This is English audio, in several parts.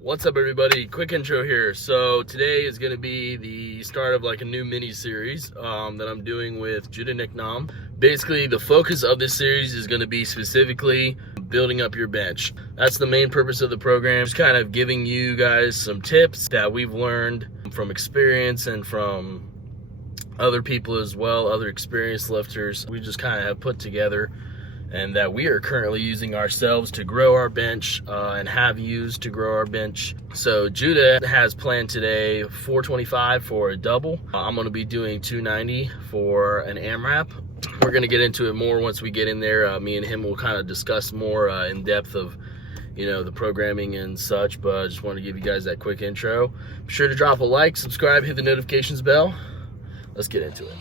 What's up, everybody? Quick intro here. So today is going to be the start of like a new mini series that I'm doing with Judah NIKNAM. Basically, the focus of this series is going to be specifically building up your bench. That's the main purpose of the program. Just kind of giving you guys some tips that we've learned from experience and from other people as well, other experienced lifters. We just kind of have put together and that we are currently using ourselves to grow our bench and have used to grow our bench. So Judah has planned today 425 for a double. I'm gonna be doing 290 for an AMRAP. We're gonna get into it more once we get in there. Me and him will kind of discuss more in depth of the programming and such, but I just want to give you guys that quick intro. Be sure to drop a like, subscribe, hit the notifications bell. Let's get into it.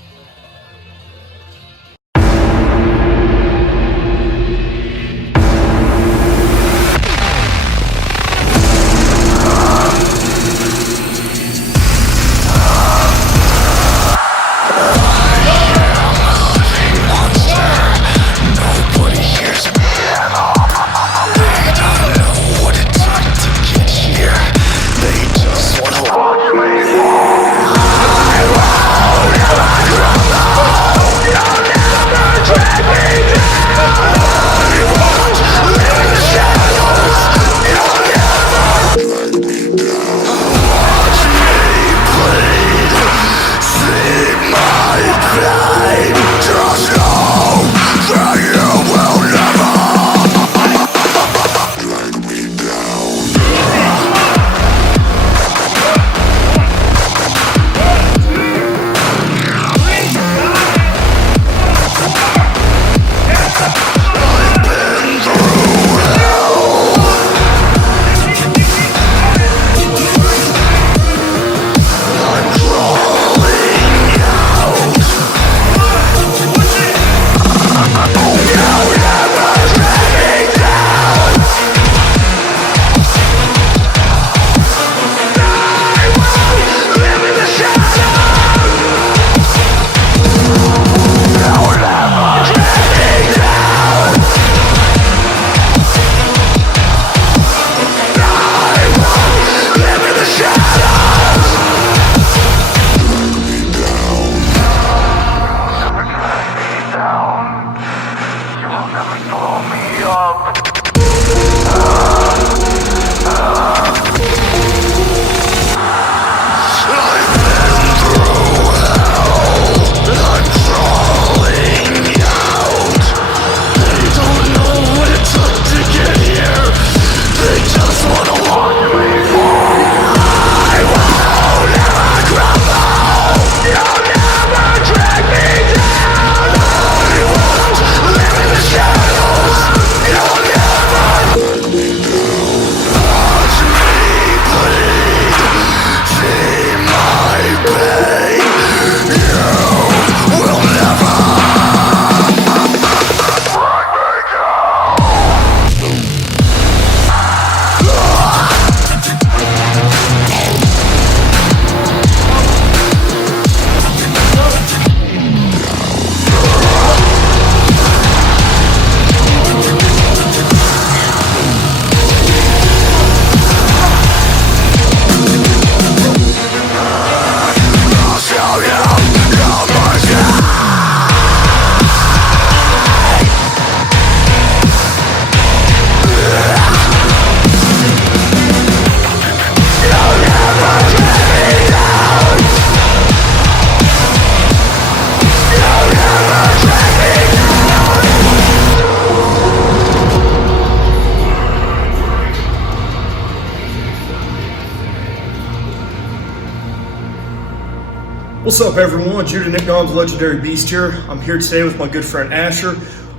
What's up, everyone? Judah NIKNAM's Legendary Beast here. I'm here today with my good friend Asher.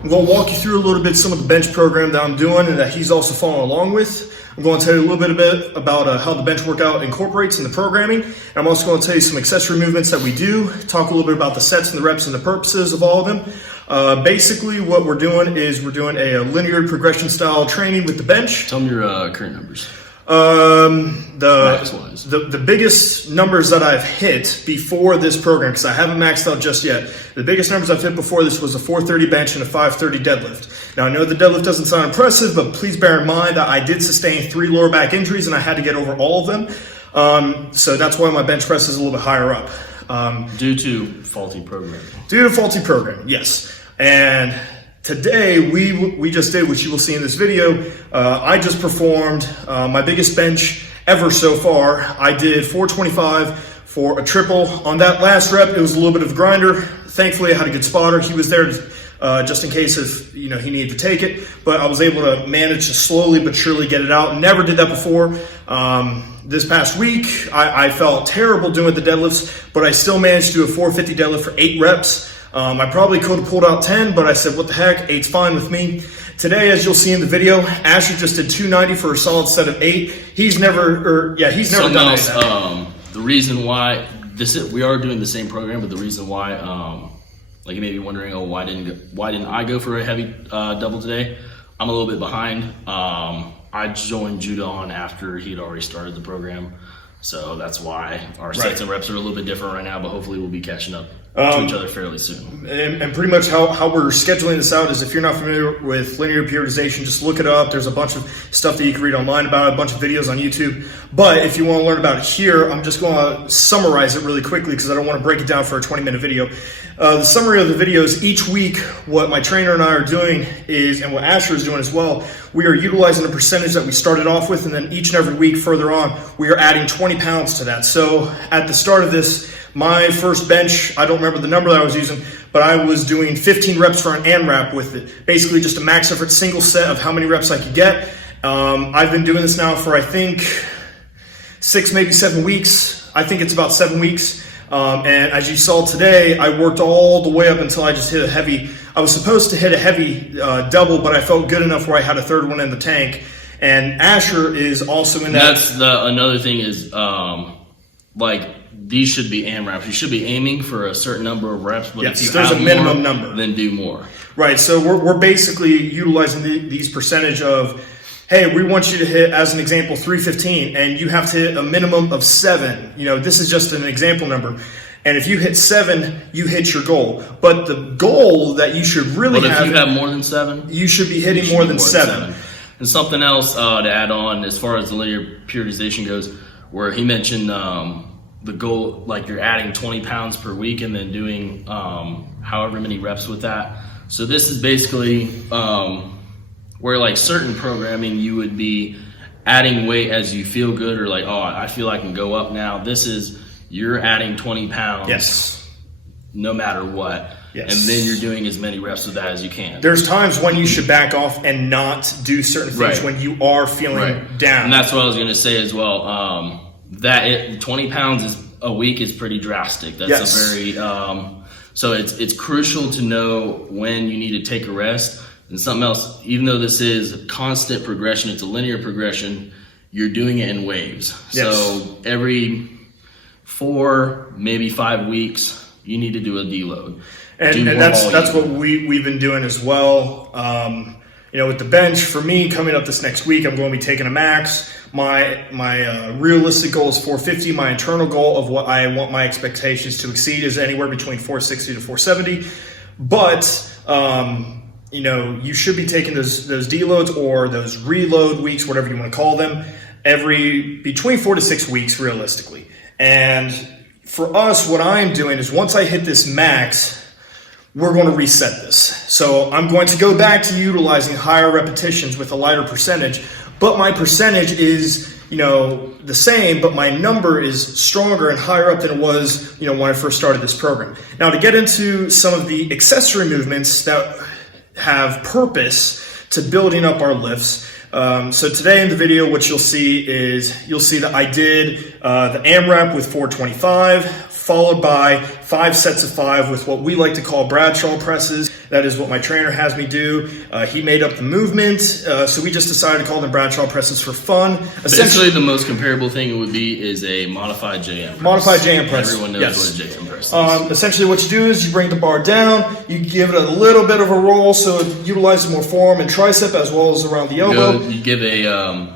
I'm going to walk you through a little bit some of the bench program that I'm doing and that he's also following along with. I'm going to tell you a little bit about how the bench workout incorporates in the programming. And I'm also going to tell you some accessory movements that we do, talk a little bit about the sets and the reps and the purposes of all of them. Basically, what we're doing is we're doing a linear progression style training with the bench. Tell me your current numbers. The biggest numbers that I've hit before this program, because I haven't maxed out just yet, the biggest numbers I've hit before this was a 430 bench and a 530 deadlift. Now, I know the deadlift doesn't sound impressive, but please bear in mind that I did sustain 3 lower back injuries and I had to get over all of them. So that's why my bench press is a little bit higher up. Due to faulty programming. Due to faulty programming, yes. And today we just did what you will see in this video. I just performed my biggest bench ever so far. I did 425 for a triple. On that last rep, it was a little bit of a grinder. Thankfully, I had a good spotter. He was there just in case if he needed to take it. But I was able to manage to slowly but surely get it out. Never did that before. This past week, I felt terrible doing the deadlifts, but I still managed to do a 450 deadlift for 8 reps. I probably could have pulled out 10, but I said, what the heck, 8's fine with me. Today, as you'll see in the video, Asher just did 290 for a solid set of 8. He's never done that. The reason why we are doing the same program, but the reason why, like you may be wondering, oh, why didn't I go for a heavy double today? I'm a little bit behind. I joined Judah on after he'd already started the program, so that's why our sets and reps are a little bit different right now. But hopefully, we'll be catching up to each other fairly soon. And pretty much how we're scheduling this out is, if you're not familiar with linear periodization, just look it up. There's a bunch of stuff that you can read online about it, a bunch of videos on YouTube. But if you want to learn about it here, I'm just going to summarize it really quickly because I don't want to break it down for a 20-minute video. The summary of the video is each week what my trainer and I are doing is, and what Asher is doing as well, we are utilizing the percentage that we started off with, and then each and every week further on, we are adding 20 pounds to that. So at the start of this, my first bench, I don't remember the number that I was using, but I was doing 15 reps for an AMRAP with it. Basically just a max effort single set of how many reps I could get. I've been doing this now for, I think, 6, maybe 7 weeks. I think it's about 7 weeks. And as you saw today, I worked all the way up until I just hit a heavy, I was supposed to hit a heavy double, but I felt good enough where I had a third one in the tank. And Asher is also in that. That's another thing is, like, these should be AMRAPs. You should be aiming for a certain number of reps, but if you there's have a minimum more, number. then do more. Right. So we're basically utilizing these percentage of, hey, we want you to hit, as an example, 315, and you have to hit a minimum of 7. This is just an example number. And if you hit 7, you hit your goal. But the goal that you should really have... But if you have more than 7? You should be hitting more than 7. And something else to add on as far as the linear periodization goes, where he mentioned the goal, like you're adding 20 pounds per week and then doing however many reps with that. So this is basically where, like, certain programming you would be adding weight as you feel good, or like, oh, I feel I can go up now. This is, you're adding 20 pounds no matter what. Yes. And then you're doing as many reps with that as you can. There's times when you should back off and not do certain things when you are feeling down. And that's what I was going to say as well. 20 pounds a week is pretty drastic. That's a very so it's crucial to know when you need to take a rest. And something else, even though this is a constant progression, it's a linear progression, you're doing it in waves. Yes. So every 4, maybe 5 weeks, you need to do a deload. And that's what we've been doing as well. With the bench, for me, coming up this next week, I'm going to be taking a max. My realistic goal is 450. My internal goal of what I want my expectations to exceed is anywhere between 460 to 470. But you should be taking those deloads or those reload weeks, whatever you want to call them, between 4 to 6 weeks realistically. And for us, what I'm doing is once I hit this max, we're going to reset this. So I'm going to go back to utilizing higher repetitions with a lighter percentage, but my percentage is, the same, but my number is stronger and higher up than it was, when I first started this program. Now, to get into some of the accessory movements that have purpose to building up our lifts. So today in the video, what you'll see that I did the AMRAP with 425, followed by 5 sets of 5 with what we like to call Bradshaw presses. That is what my trainer has me do. He made up the movement, so we just decided to call them Bradshaw presses for fun. Essentially, the most comparable thing it would be is a modified JM press. Modified JM press. Everyone knows what a JM press is. Essentially, what you do is you bring the bar down, you give it a little bit of a roll so it utilizes more forearm and tricep as well as around the elbow. You give a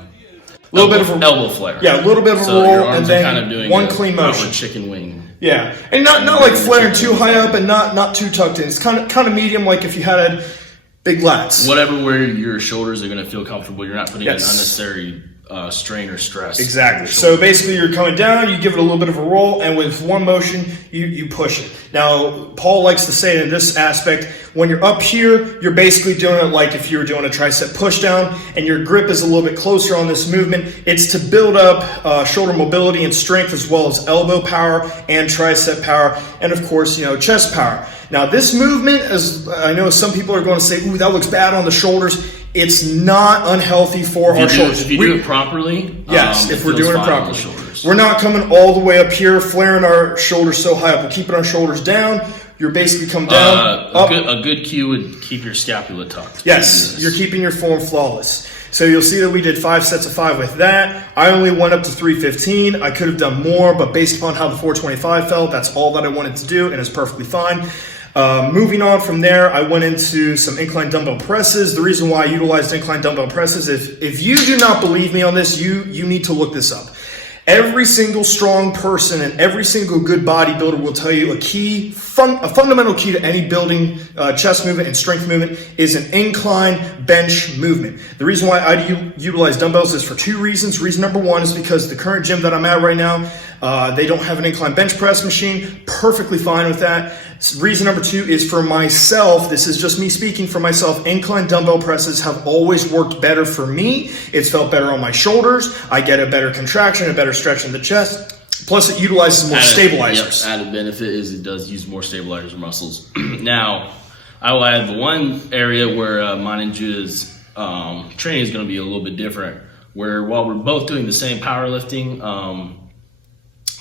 little bit of a elbow flare. Yeah, a little bit of a roll, and then kind of doing one clean motion. Chicken wing. Yeah, and not like flaring too high up and not too tucked in. It's kind of medium, like if you had Big lats. Whatever where your shoulders are going to feel comfortable. You're not putting an unnecessary strain or stress. Exactly. So basically you're coming down, you give it a little bit of a roll, and with one motion, you push it. Now, Paul likes to say in this aspect, when you're up here, you're basically doing it like if you were doing a tricep push down, and your grip is a little bit closer on this movement. It's to build up shoulder mobility and strength, as well as elbow power and tricep power, and of course, chest power. Now, this movement, as I know some people are going to say, ooh, that looks bad on the shoulders. It's not unhealthy for our shoulders. If you do it properly, yes, if we're doing it properly. We're not coming all the way up here, flaring our shoulders so high up. We're keeping our shoulders down. You're basically come down, up. A good cue would keep your scapula tucked. Yes, you're keeping your form flawless. So you'll see that we did 5 sets of 5 with that. I only went up to 315. I could have done more, but based upon how the 425 felt, that's all that I wanted to do, and it's perfectly fine. Moving on from there, I went into some incline dumbbell presses. The reason why I utilized incline dumbbell presses, if you do not believe me on this, you need to look this up. Every single strong person and every single good bodybuilder will tell you a fundamental key to any building chest movement and strength movement is an incline bench movement. The reason why I utilize dumbbells is for 2 reasons. Reason number 1 is because the current gym that I'm at right now, they don't have an incline bench press machine. Perfectly fine with that. Reason number 2 is for myself. This is just me speaking for myself. Incline dumbbell presses have always worked better for me. It's felt better on my shoulders. I get a better contraction, a better stretch in the chest. Plus, it utilizes more stabilizers. Added benefit is it does use more stabilizer muscles. Now, I will add the one area where mine and Judah's training is going to be a little bit different. Where while we're both doing the same powerlifting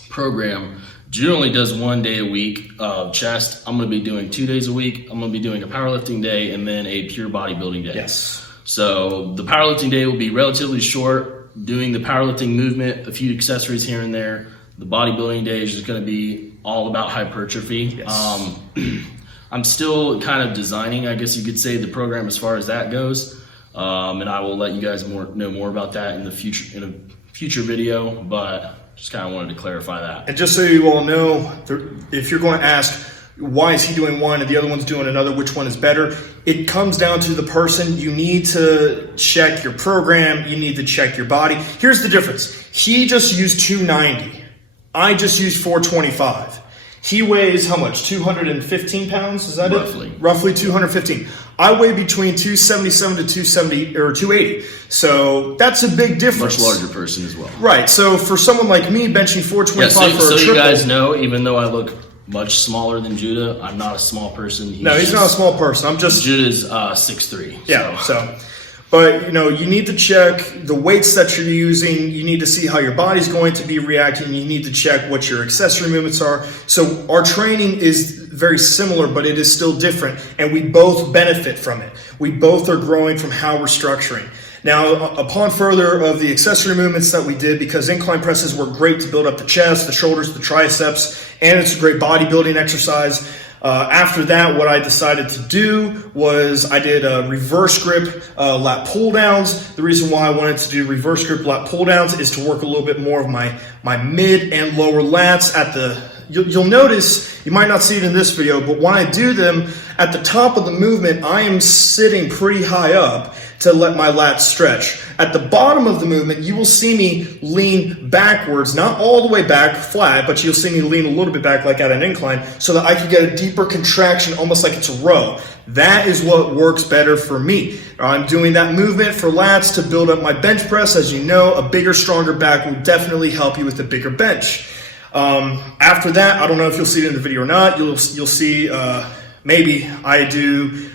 program, Judah only does 1 day a week of chest. I'm going to be doing 2 days a week. I'm going to be doing a powerlifting day and then a pure bodybuilding day. Yes. So the powerlifting day will be relatively short, doing the powerlifting movement, a few accessories here and there. The bodybuilding day is just going to be all about hypertrophy. Yes. I'm still kind of designing, I guess you could say, the program as far as that goes. And I will let you guys know more about that in a future video, but just kind of wanted to clarify that. And just so you all know, if you're going to ask, why is he doing one and the other one's doing another, which one is better? It comes down to the person. You need to check your program. You need to check your body. Here's the difference. He just used 290. I just used 425. He weighs how much? 215 pounds? Is that Roughly. it? Roughly 215. I weigh between 277 to 270 or 280. So that's a big difference. Much larger person as well. Right. So for someone like me, benching 425 for a triple. So you guys know, even though I look much smaller than Judah, I'm not a small person. He's not a small person. I'm just Judah's 6'3". Yeah. So. But, you need to check the weights that you're using. You need to see how your body's going to be reacting. You need to check what your accessory movements are. So our training is very similar, but it is still different. And we both benefit from it. We both are growing from how we're structuring. Now, upon further of the accessory movements that we did, because incline presses were great to build up the chest, the shoulders, the triceps, and it's a great bodybuilding exercise. After that, what I decided to do was I did reverse grip lat pull downs. The reason why I wanted to do reverse grip lat pull downs is to work a little bit more of my mid and lower lats at the. You'll notice, you might not see it in this video, but when I do them, at the top of the movement, I am sitting pretty high up to let my lats stretch. At the bottom of the movement, you will see me lean backwards, not all the way back flat, but you'll see me lean a little bit back like at an incline so that I can get a deeper contraction, almost like it's a row. That is what works better for me. I'm doing that movement for lats to build up my bench press. As you know, a bigger, stronger back will definitely help you with a bigger bench. After that, I don't know if you'll see it in the video or not. You'll see maybe I do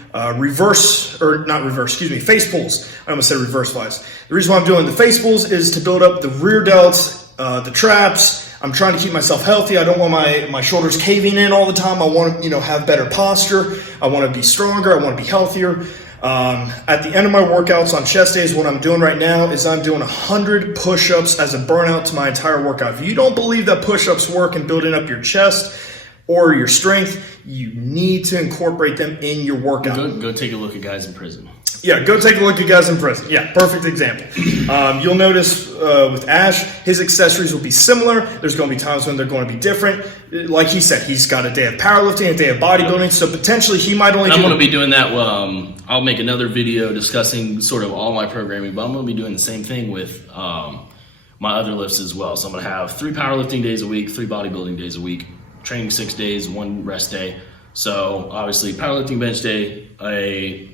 face pulls. I almost said reverse flies. The reason why I'm doing the face pulls is to build up the rear delts, the traps. I'm trying to keep myself healthy. I don't want my shoulders caving in all the time. I want to, have better posture. I want to be stronger. I want to be healthier. At the end of my workouts on chest days, what I'm doing right now is I'm doing 100 push-ups as a burnout to my entire workout. If you don't believe that push-ups work in building up your chest or your strength, you need to incorporate them in your workout. Go take a look at guys in prison. Yeah, go take a look, you guys, in prison. Yeah, perfect example. You'll notice with Ash, his accessories will be similar. There's going to be times when they're going to be different. Like he said, he's got a day of powerlifting, a day of bodybuilding, so potentially he might only. I'm going to be doing that. I'll make another video discussing sort of all my programming, but I'm going to be doing the same thing with my other lifts as well. So I'm going to have 3 powerlifting days a week, 3 bodybuilding days a week, training 6 days, 1 rest day. So obviously powerlifting bench day, a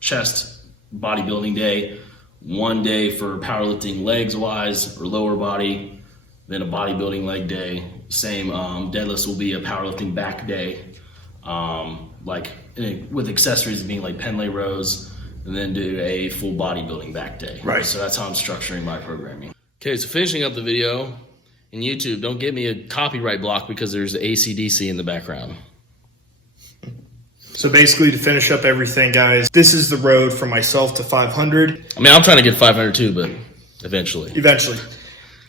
chest bodybuilding day, 1 day for powerlifting legs wise or lower body, then a bodybuilding leg day. Same deadlifts will be a powerlifting back day, with accessories being like pen lay rows, and then do a full bodybuilding back day. Right. So that's how I'm structuring my programming. Okay, so finishing up the video, in YouTube, don't give me a copyright block because there's AC/DC in the background. So basically, to finish up everything, guys, this is the road from myself to 500. I mean, I'm trying to get 500 too, but eventually.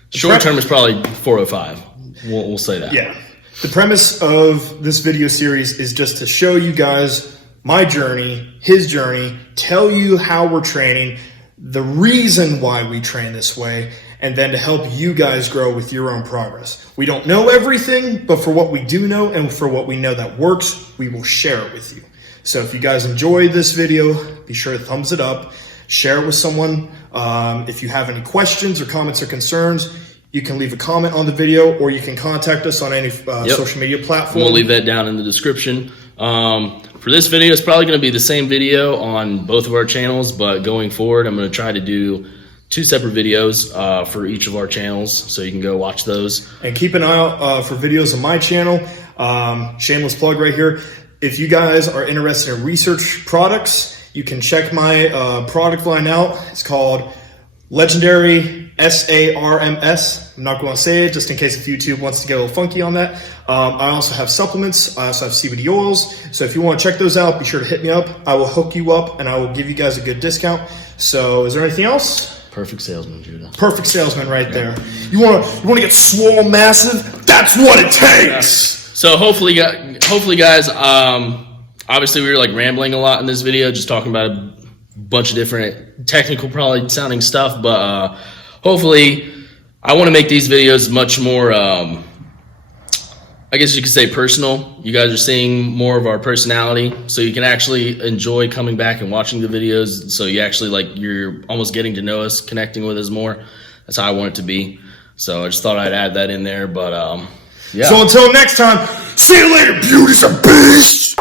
Short term is probably 405. We'll say that. Yeah. The premise of this video series is just to show you guys my journey, his journey, tell you how we're training, the reason why we train this way, and then to help you guys grow with your own progress. We don't know everything, but for what we do know and for what we know that works, we will share it with you. So if you guys enjoyed this video, be sure to thumbs it up, share it with someone. If you have any questions or comments or concerns, you can leave a comment on the video, or you can contact us on any social media platform. We'll leave that down in the description. For this video, it's probably going to be the same video on both of our channels, but going forward, I'm going to try to do 2 separate videos for each of our channels, so you can go watch those. And keep an eye out for videos on my channel. Shameless plug right here. If you guys are interested in research products, you can check my product line out. It's called Legendary SARMS. I'm not going to say it just in case if YouTube wants to get a little funky on that. I also have supplements. I also have CBD oils. So if you want to check those out, be sure to hit me up. I will hook you up and I will give you guys a good discount. So is there anything else? Perfect salesman, Judah. Perfect salesman right there. You want to get swole massive? That's what it takes. So hopefully guys, obviously we were like rambling a lot in this video, just talking about a bunch of different technical probably sounding stuff, but hopefully I want to make these videos much more, I guess you could say personal. You guys are seeing more of our personality, so you can actually enjoy coming back and watching the videos. So you actually you're almost getting to know us, connecting with us more. That's how I want it to be. So I just thought I'd add that in there, but yeah. So until next time, see you later, beauties and beasts.